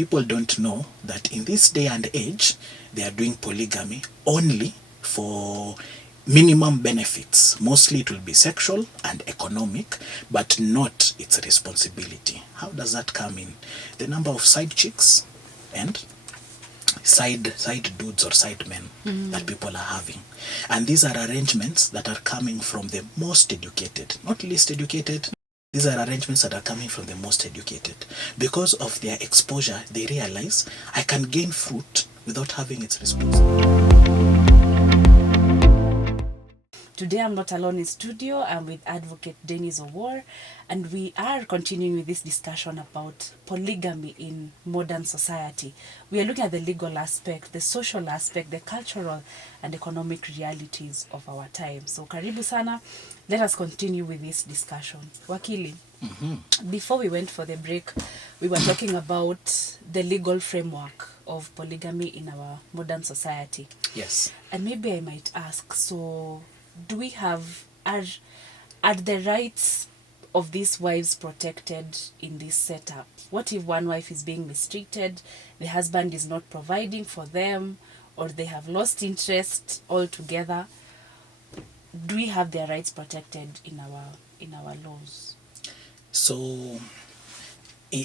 people don't know that in this day and age, they are doing polygamy only for minimum benefits. Mostly it will be sexual and economic, but not its responsibility. How does that come in? The number of side chicks and side dudes or side men that people are having. And these are arrangements that are coming from the most educated, not least educated. These are arrangements that are coming from the most educated. Because of their exposure, they realize I can gain fruit without having its responsibility. Today I'm not alone in studio. I'm with Advocate Dennis Owuor, and we are continuing with this discussion about polygamy in modern society. We are looking at the legal aspect, the social aspect, the cultural and economic realities of our time. So karibu sana. Let us continue with this discussion. Wakili, before we went for the break, we were talking about the legal framework of polygamy in our modern society. Yes. And maybe I might ask, so do we have, are the rights of these wives protected in this setup? What if one wife is being mistreated, the husband is not providing for them, or they have lost interest altogether? Do we have their rights protected in our laws? So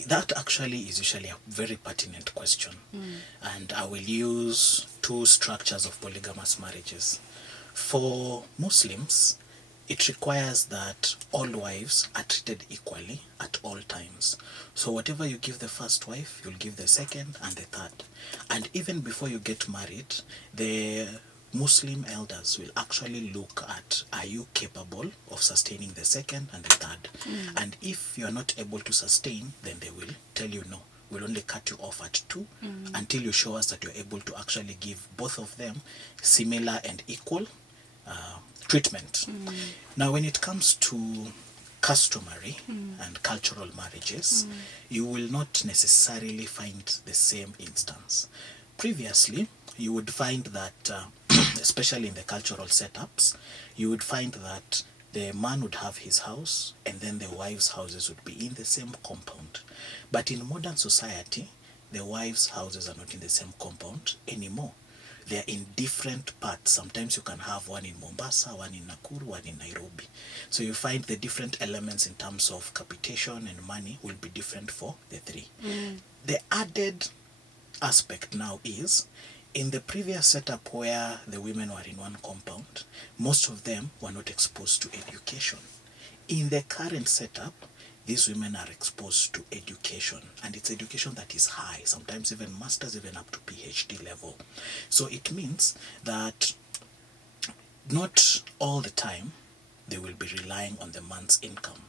that actually is usually a very pertinent question. And I will use two structures of polygamous marriages. For Muslims, it requires that all wives are treated equally at all times. So whatever you give the first wife, you'll give the second and the third. And even before you get married, the Muslim elders will actually look at, are you capable of sustaining the second and the third? And if you are not able to sustain, then they will tell you no. We'll only cut you off at 2 until you show us that you're able to actually give both of them similar and equal treatment. Now, when it comes to customary and cultural marriages, you will not necessarily find the same instance. Previously, you would find that, especially in the cultural setups, you would find that the man would have his house and then the wives' houses would be in the same compound. But in modern society, the wives' houses are not in the same compound anymore. They are in different parts. Sometimes you can have one in Mombasa, one in Nakuru, one in Nairobi. So you find the different elements in terms of capitation and money will be different for the three. The added aspect now is, in the previous setup where the women were in one compound, most of them were not exposed to education. In the current setup, these women are exposed to education, and it's education that is high, sometimes even masters, even up to PhD level. So it means that not all the time they will be relying on the man's income.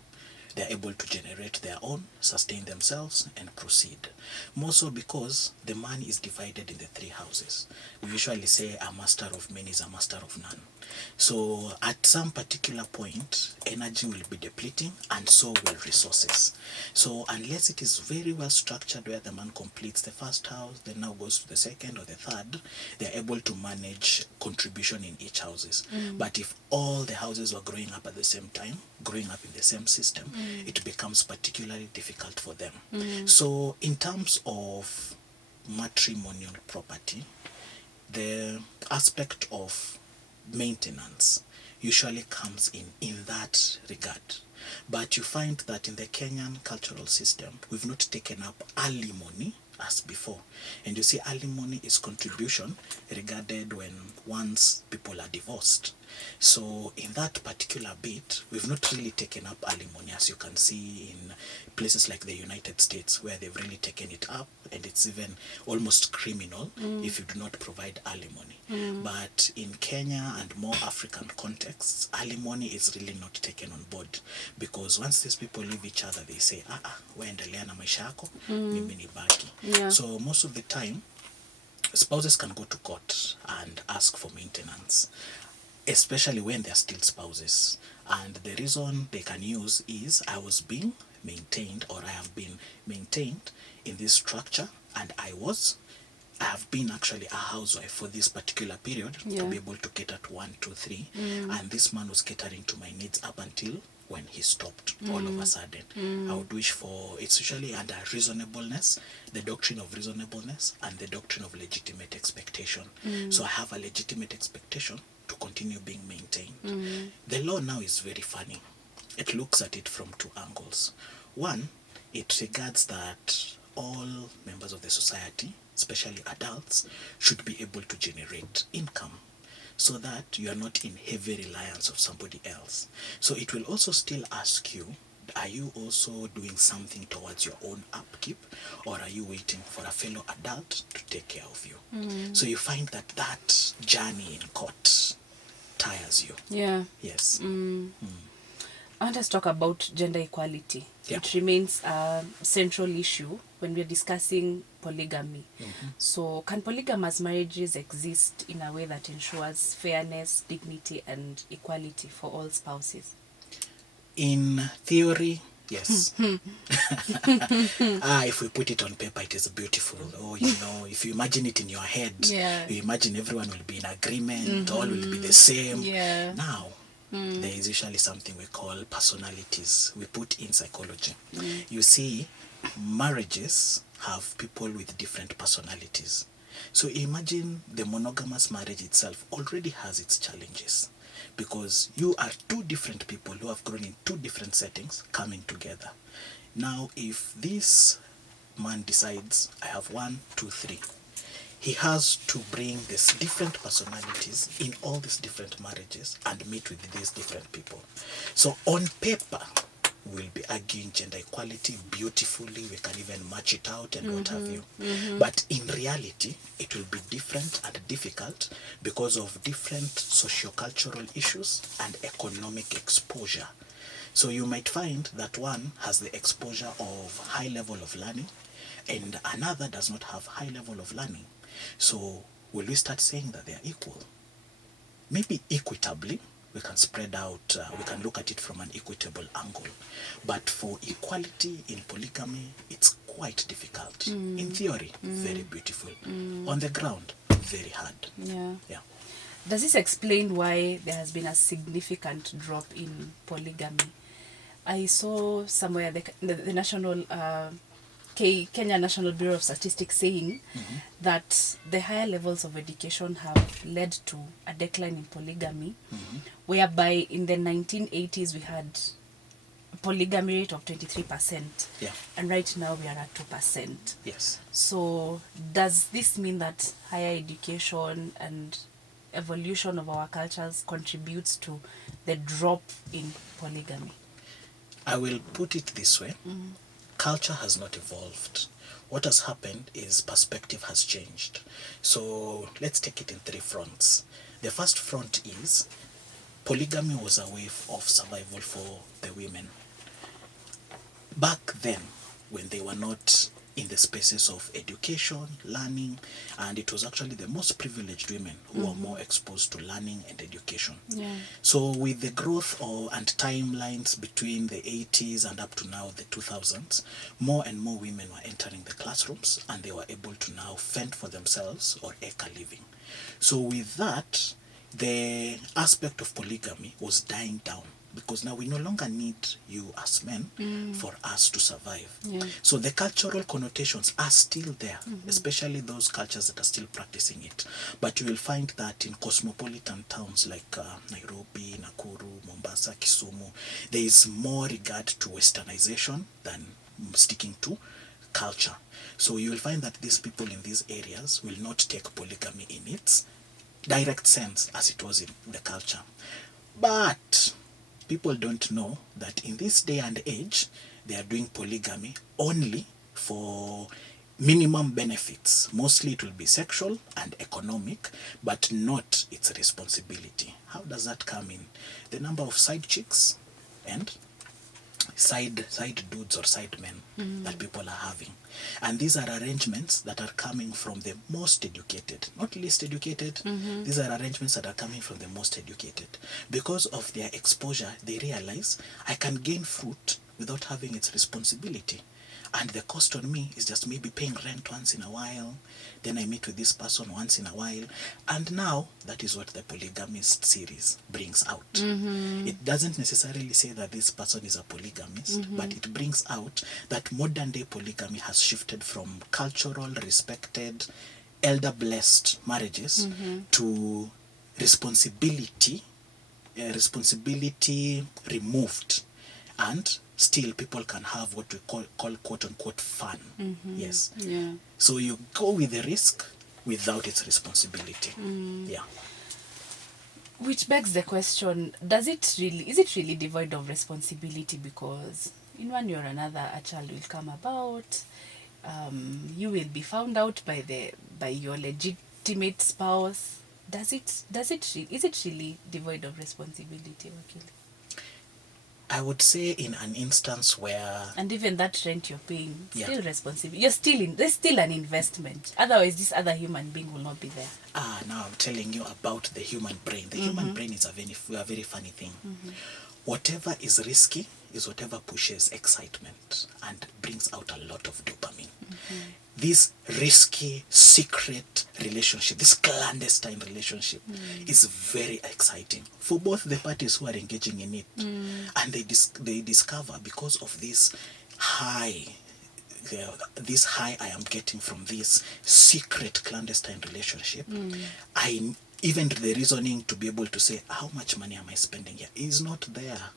They're able to generate their own, sustain themselves, and proceed. More so because the man is divided in the 3 houses. We usually say a master of many is a master of none. So at some particular point, energy will be depleting, and so will resources. So unless it is very well structured, where the man completes the first house, then now goes to the second or the third, they're able to manage contribution in each houses. But if all the houses were growing up at the same time, growing up in the same system, it becomes particularly difficult for them. So in terms of matrimonial property, the aspect of maintenance usually comes in that regard. But you find that in the Kenyan cultural system, we've not taken up alimony as before. And you see, alimony is contribution regarded when once people are divorced. So in that particular bit, we've not really taken up alimony, as you can see in places like the United States, where they've really taken it up, and it's even almost criminal if you do not provide alimony. But in Kenya and more African contexts, alimony is really not taken on board, because once these people leave each other, they say, waendelea na maisha yako, mimi ni baki. So most of the time, spouses can go to court and ask for maintenance, especially when they're still spouses. And the reason they can use is, I was being maintained, or I have been maintained in this structure, and I have been actually a housewife for this particular period to be able to cater to 1, 2, 3. And this man was catering to my needs up until when he stopped all of a sudden. I would wish for, it's usually under reasonableness, the doctrine of reasonableness and the doctrine of legitimate expectation. So I have a legitimate expectation to continue being maintained. The law now is very funny. It looks at it from two angles. One, it regards that all members of the society, especially adults, should be able to generate income so that you are not in heavy reliance of somebody else. So it will also still ask you, are you also doing something towards your own upkeep, or are you waiting for a fellow adult to take care of you? So you find that that journey in court tires you. Yeah. Yes. I want us to talk about gender equality. Yeah. It remains a central issue when we're discussing polygamy. So can polygamous marriages exist in a way that ensures fairness, dignity, and equality for all spouses? In theory, yes. If we put it on paper, it is beautiful. Oh, you know, if you imagine it in your head, Yeah. you imagine everyone will be in agreement, all will be the same. Yeah. Now, there is usually something we call personalities. We put in psychology. You see, marriages have people with different personalities. So imagine the monogamous marriage itself already has its challenges, because you are two different people who have grown in two different settings coming together. Now, if this man decides, I have 1, 2, 3, he has to bring these different personalities in all these different marriages and meet with these different people. So on paper, we'll be arguing gender equality beautifully, we can even match it out and what have you. But in reality, it will be different and difficult because of different socio-cultural issues and economic exposure. So you might find that one has the exposure of high level of learning and another does not have high level of learning. So will we start saying that they are equal? Maybe equitably, we can spread out, we can look at it from an equitable angle. But for equality in polygamy, it's quite difficult. In theory, very beautiful. On the ground, very hard. Yeah. Does this explain why there has been a significant drop in polygamy? I saw somewhere the national Kenya National Bureau of Statistics saying that the higher levels of education have led to a decline in polygamy, whereby in the 1980s we had a polygamy rate of 23%, and right now we are at 2%. Yes. So does this mean that higher education and evolution of our cultures contributes to the drop in polygamy? I will put it this way. Culture has not evolved. What has happened is perspective has changed. So let's take it in 3 fronts. The first front is polygamy was a way of survival for the women. Back then, when they were not in the spaces of education, learning, and it was actually the most privileged women who were more exposed to learning and education. So with the growth and timelines between the 80s and up to now the 2000s, more and more women were entering the classrooms and they were able to now fend for themselves or eke a living. So with that, the aspect of polygamy was dying down, because now we no longer need you as men for us to survive. So the cultural connotations are still there, especially those cultures that are still practicing it. But you will find that in cosmopolitan towns like Nairobi, Nakuru, Mombasa, Kisumu, there is more regard to westernization than sticking to culture. So you will find that these people in these areas will not take polygamy in its direct sense as it was in the culture. But people don't know that in this day and age, they are doing polygamy only for minimum benefits. Mostly it will be sexual and economic, but not its responsibility. How does that come in? The number of side chicks and side dudes or side men that people are having. And these are arrangements that are coming from the most educated, not least educated. These are arrangements that are coming from the most educated. Because of their exposure, they realize I can gain fruit without having its responsibility. And the cost on me is just maybe paying rent once in a while. Then I meet with this person once in a while. And now, that is what the Polygamist series brings out. It doesn't necessarily say that this person is a polygamist, but it brings out that modern day polygamy has shifted from cultural, respected, elder blessed marriages to responsibility removed, and still people can have what we call quote unquote fun. Yes. Yeah. So you go with the risk without its responsibility. Yeah. Which begs the question, is it really devoid of responsibility? Because in one way or another, a child will come about. You will be found out by your legitimate spouse. Is it really devoid of responsibility, Wakili? I would say in an instance where, And even that rent you're paying, Yeah. still responsible. There's still an investment. Otherwise, this other human being will not be there. now I'm telling you about the human brain. The human brain is a very funny thing. Whatever is risky is whatever pushes excitement and brings out a lot of dopamine. This risky, secret relationship, this clandestine relationship is very exciting for both the parties who are engaging in it. And they discover, because of this high I am getting from this secret clandestine relationship, even the reasoning to be able to say, how much money am I spending here, is not there.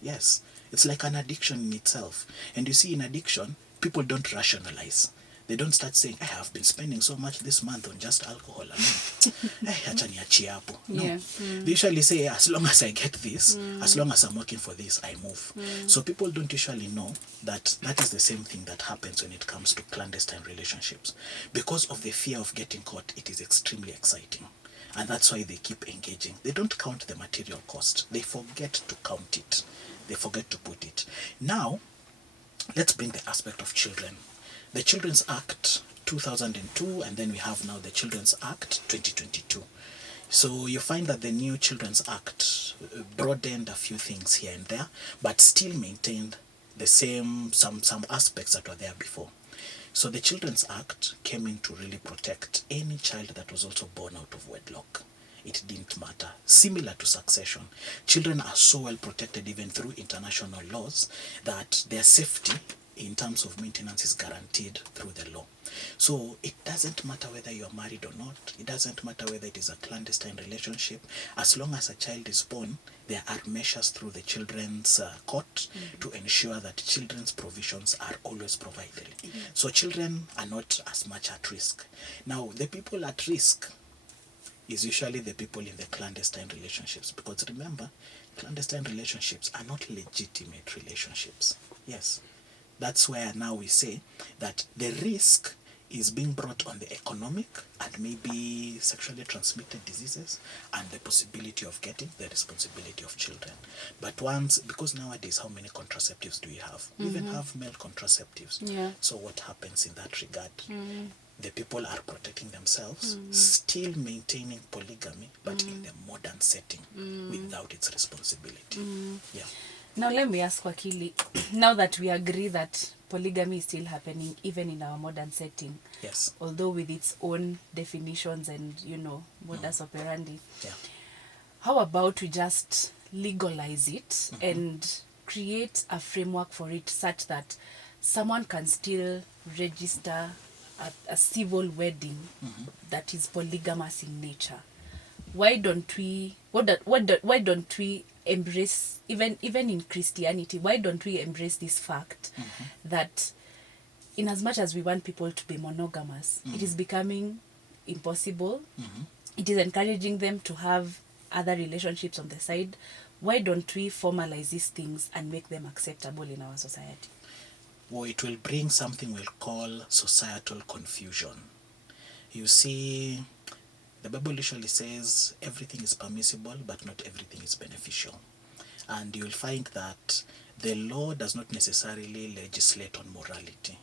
Yes, it's like an addiction in itself. And you see, in addiction, people don't rationalize. They don't start saying, I have been spending so much this month on just alcohol. Acha niachie hapo. No. Yeah. They usually say, as long as I get this, as long as I'm working for this, I move. So people don't usually know that that is the same thing that happens when it comes to clandestine relationships. Because of the fear of getting caught, it is extremely exciting. And that's why they keep engaging. They don't count the material cost. They forget to count it. They forget to put it. Now, let's bring the aspect of children. The Children's Act 2002, and then we have now the Children's Act 2022. So you find that the new Children's Act broadened a few things here and there, but still maintained the same, some aspects that were there before. So the Children's Act came in to really protect any child that was also born out of wedlock. It didn't matter. Similar to succession, children are so well protected even through international laws that their safety in terms of maintenance is guaranteed through the law. So it doesn't matter whether you're married or not. It doesn't matter whether it is a clandestine relationship. As long as a child is born, there are measures through the children's court to ensure that children's provisions are always provided. So children are not as much at risk. Now, the people at risk is usually the people in the clandestine relationships, because remember, clandestine relationships are not legitimate relationships. Yes. That's where now we say that the risk is being brought on the economic and maybe sexually transmitted diseases, and the possibility of getting the responsibility of children. But because nowadays, how many contraceptives do we have? We even have male contraceptives. Yeah. So what happens in that regard? The people are protecting themselves, still maintaining polygamy, but in the modern setting, without its responsibility. Yeah. Now let me ask Wakili, now that we agree that polygamy is still happening even in our modern setting, Yes. although with its own definitions and, modus operandi, Yeah. how about we just legalize it and create a framework for it such that someone can still register a civil wedding that is polygamous in nature? Why don't we embrace, even in Christianity, why don't we embrace this fact that in as much as we want people to be monogamous, it is becoming impossible. It is encouraging them to have other relationships on the side. Why don't we formalize these things and make them acceptable in our society? Well, it will bring something we'll call societal confusion. You see, the Bible usually says everything is permissible, but not everything is beneficial. And you'll find that the law does not necessarily legislate on morality.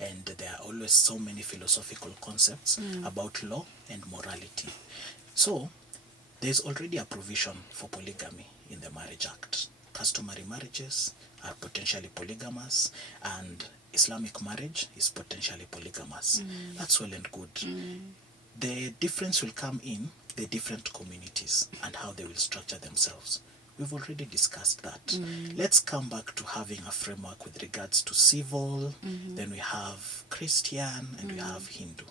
And there are always so many philosophical concepts about law and morality. So, there's already a provision for polygamy in the Marriage Act. Customary marriages are potentially polygamous, and Islamic marriage is potentially polygamous. That's well and good. The difference will come in the different communities and how they will structure themselves. We've already discussed that. Let's come back to having a framework with regards to civil, then we have Christian, and we have Hindu.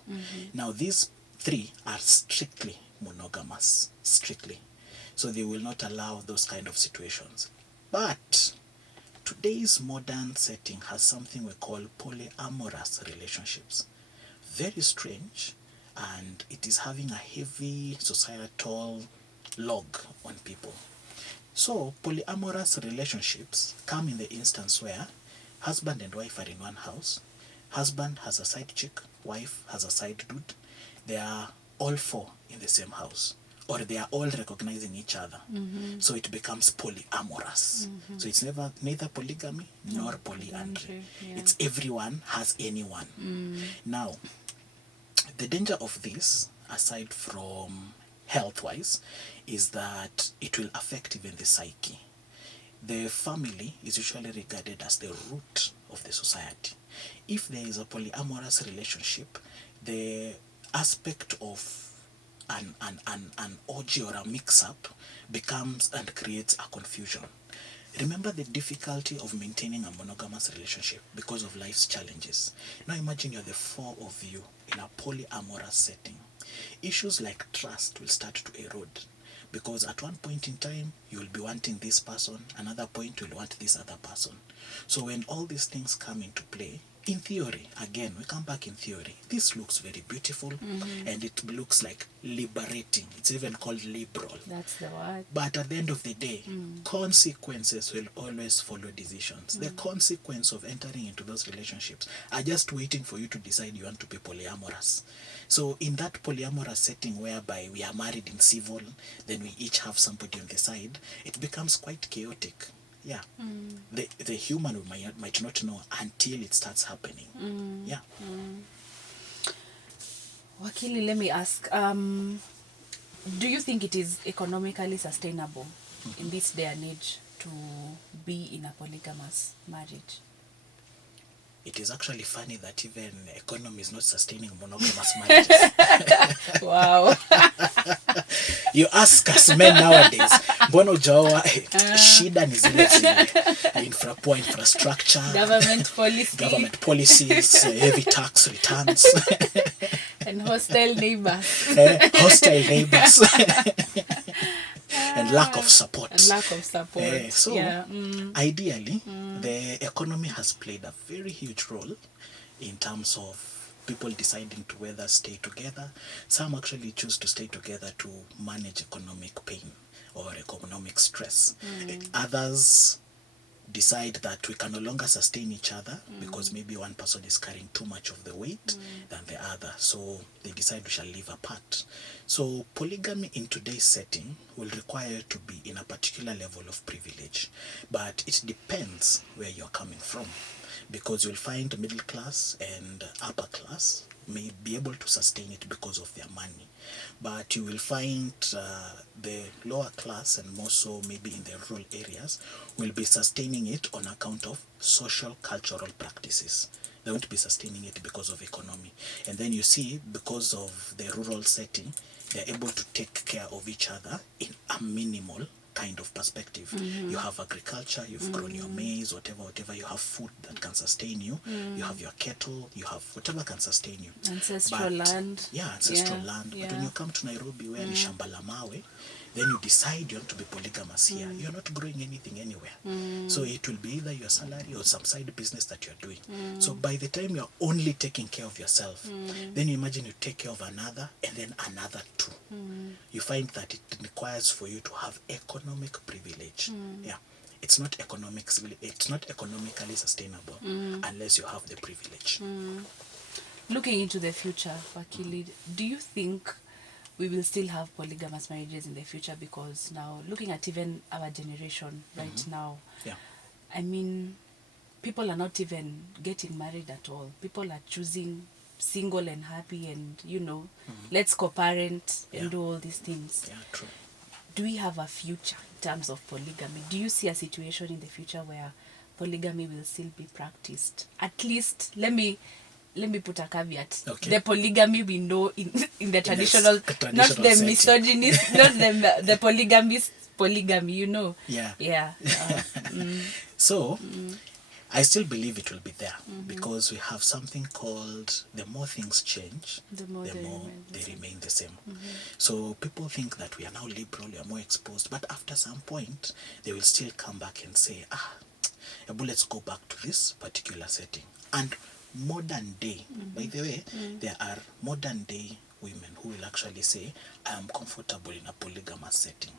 Now, these three are strictly monogamous, strictly. So they will not allow those kind of situations. But today's modern setting has something we call polyamorous relationships. Very strange, and it is having a heavy societal log on people. So polyamorous relationships come in the instance where husband and wife are in one house. Husband has a side chick, wife has a side dude. They are all four in the same house, or they are all recognizing each other. So it becomes polyamorous. So it's neither polygamy nor polyandry. It's everyone has anyone. Now, the danger of this, aside from health-wise, is that it will affect even the psyche. The family is usually regarded as the root of the society. If there is a polyamorous relationship, the aspect of an orgy or a mix-up becomes and creates a confusion. Remember the difficulty of maintaining a monogamous relationship because of life's challenges. Now imagine you're the four of you in a polyamorous setting. Issues like trust will start to erode, because at one point in time you will be wanting this person, another point you will want this other person. So when all these things come into play, in theory, again, we come back in theory, this looks very beautiful, and it looks like liberating. It's even called liberal. That's the word. But at the end of the day, consequences will always follow decisions. The consequence of entering into those relationships are just waiting for you to decide you want to be polyamorous. So in that polyamorous setting whereby we are married in civil, then we each have somebody on the side, it becomes quite chaotic. Yeah. The human might not know until it starts happening. Yeah. Wakili, let me ask, do you think it is economically sustainable in this day and age to be in a polygamous marriage? It is actually funny that even economy is not sustaining monogamous marriages. Wow. You ask us men nowadays, mbona ujaoa, shida ni zile zile. Infrastructure, government policies, heavy tax returns, and hostile neighbors. Hostile neighbors. And lack of support. Ideally, the economy has played a very huge role in terms of people deciding to whether stay together. Some actually choose to stay together to manage economic pain or economic stress. Others decide that we can no longer sustain each other because maybe one person is carrying too much of the weight than the other. So they decide we shall live apart. So polygamy in today's setting will require you to be in a particular level of privilege. But it depends where you're coming from. Because you'll find middle class and upper class may be able to sustain it because of their money. But you will find the lower class, and more so maybe in the rural areas, will be sustaining it on account of social cultural practices. They won't be sustaining it because of economy. And then you see, because of the rural setting, they're able to take care of each other in a minimal kind of perspective. You have agriculture, you've grown your maize, whatever, you have food that can sustain you, you have your cattle, you have whatever can sustain you. Ancestral land. Yeah, ancestral land. But when you come to Nairobi, where ni shamba la mawe, then you decide you want to be polygamous here. You're not growing anything anywhere. So it will be either your salary or some side business that you're doing. So by the time you're only taking care of yourself, then you imagine you take care of another and then another too. You find that it requires for you to have economic privilege. Yeah. It's not economically sustainable unless you have the privilege. Looking into the future, Wakili, do you think we will still have polygamous marriages in the future? Because now, looking at even our generation right now, I mean, people are not even getting married at all. People are choosing single and happy and, let's co-parent and do all these things. Yeah, true. Do we have a future in terms of polygamy? Do you see a situation in the future where polygamy will still be practiced. At least, let me put a caveat. Okay. The polygamy we know in the traditional, not the setting. misogynist, not the polygamist polygamy, Yeah. Yeah. So, I still believe it will be there because we have something called the more things change, The more they remain the same. So people think that we are now liberal, we are more exposed, but after some point, they will still come back and say, let's go back to this particular setting. And modern day, by the way, there are modern day women who will actually say, I am comfortable in a polygamous setting.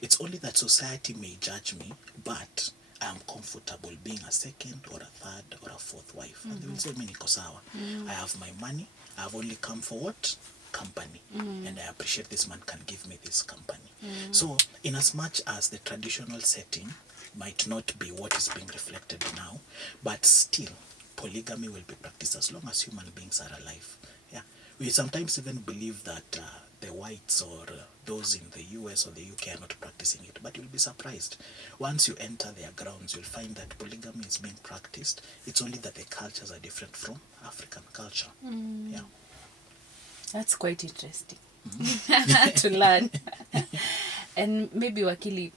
It's only that society may judge me, but I am comfortable being a second or a third or a fourth wife. And they will say, niko sawa. I have my money. I have only come for what? Company. And I appreciate this man can give me this company. So, in as much as the traditional setting might not be what is being reflected now, but still, polygamy will be practiced as long as human beings are alive. Yeah, we sometimes even believe that the whites or those in the US or the UK are not practicing it, but you'll be surprised. Once you enter their grounds, you'll find that polygamy is being practiced. It's only that the cultures are different from African culture. Yeah, That's quite interesting to learn. And maybe Wakili,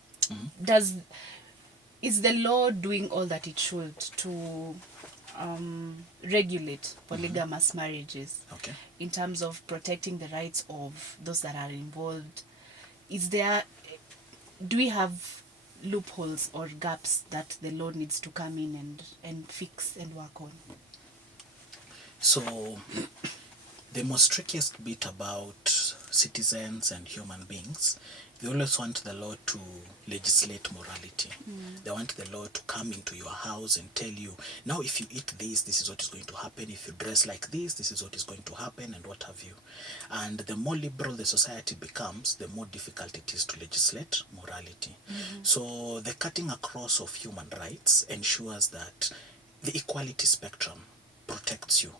is the law doing all that it should to regulate polygamous marriages? Okay. In terms of protecting the rights of those that are involved? Do we have loopholes or gaps that the law needs to come in and fix and work on? So, the most trickiest bit about citizens and human beings, they always want the law to legislate morality. They want the law to come into your house and tell you, now if you eat this is what is going to happen. If you dress like this is what is going to happen, and what have you. And the more liberal the society becomes, the more difficult it is to legislate morality. So the cutting across of human rights ensures that the equality spectrum protects you.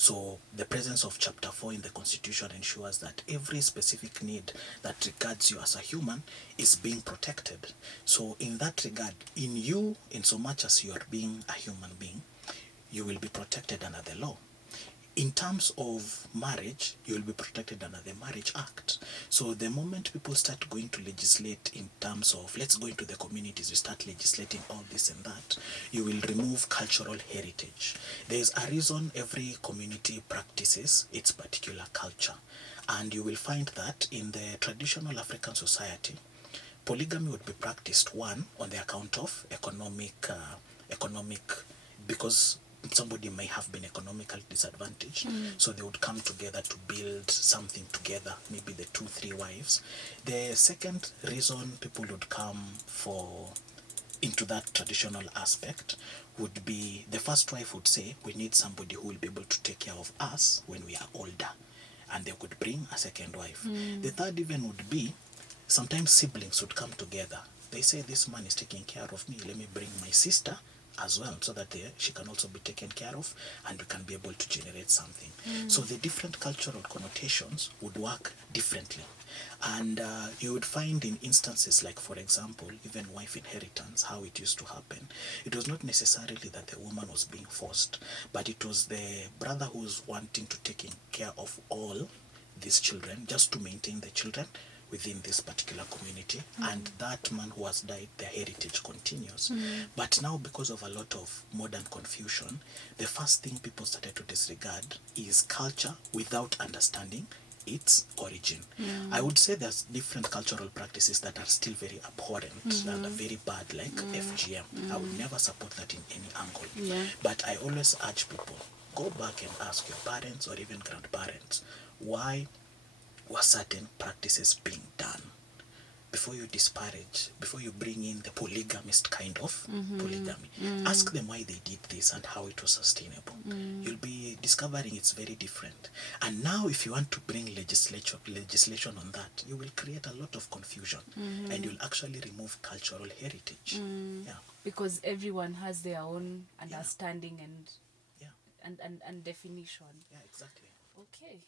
So the presence of Chapter 4 in the Constitution ensures that every specific need that regards you as a human is being protected. So in that regard, in so much as you are being a human being, you will be protected under the law. In terms of marriage, you will be protected under the Marriage Act. So the moment people start going to legislate in terms of, let's go into the communities, we start legislating all this and that, you will remove cultural heritage. There's a reason every community practices its particular culture. And you will find that in the traditional African society, polygamy would be practiced, one, on the account of economic, because somebody may have been economically disadvantaged, so they would come together to build something together, maybe the 2-3 wives. The second reason people would come into that traditional aspect would be, the first wife would say, we need somebody who will be able to take care of us when we are older, and they could bring a second wife. The third even would be, sometimes siblings would come together. They say, this man is taking care of me, let me bring my sister as well, so that she can also be taken care of, and we can be able to generate something. So the different cultural connotations would work differently. And you would find in instances like, for example, even wife inheritance, how it used to happen. It was not necessarily that the woman was being forced, but it was the brother who was wanting to take care of all these children, just to maintain the children within this particular community, and that man who has died, their heritage continues. But now, because of a lot of modern confusion, the first thing people started to disregard is culture without understanding its origin. I would say there's different cultural practices that are still very abhorrent, that are very bad, like FGM. I would never support that in any angle. But I always urge people, go back and ask your parents or even grandparents, why were certain practices being done, before you disparage, before you bring in the polygamist kind of polygamy. Ask them why they did this and how it was sustainable. You'll be discovering it's very different. And now if you want to bring legislation on that, you will create a lot of confusion, and you'll actually remove cultural heritage. Because everyone has their own understanding and definition. Exactly. Okay.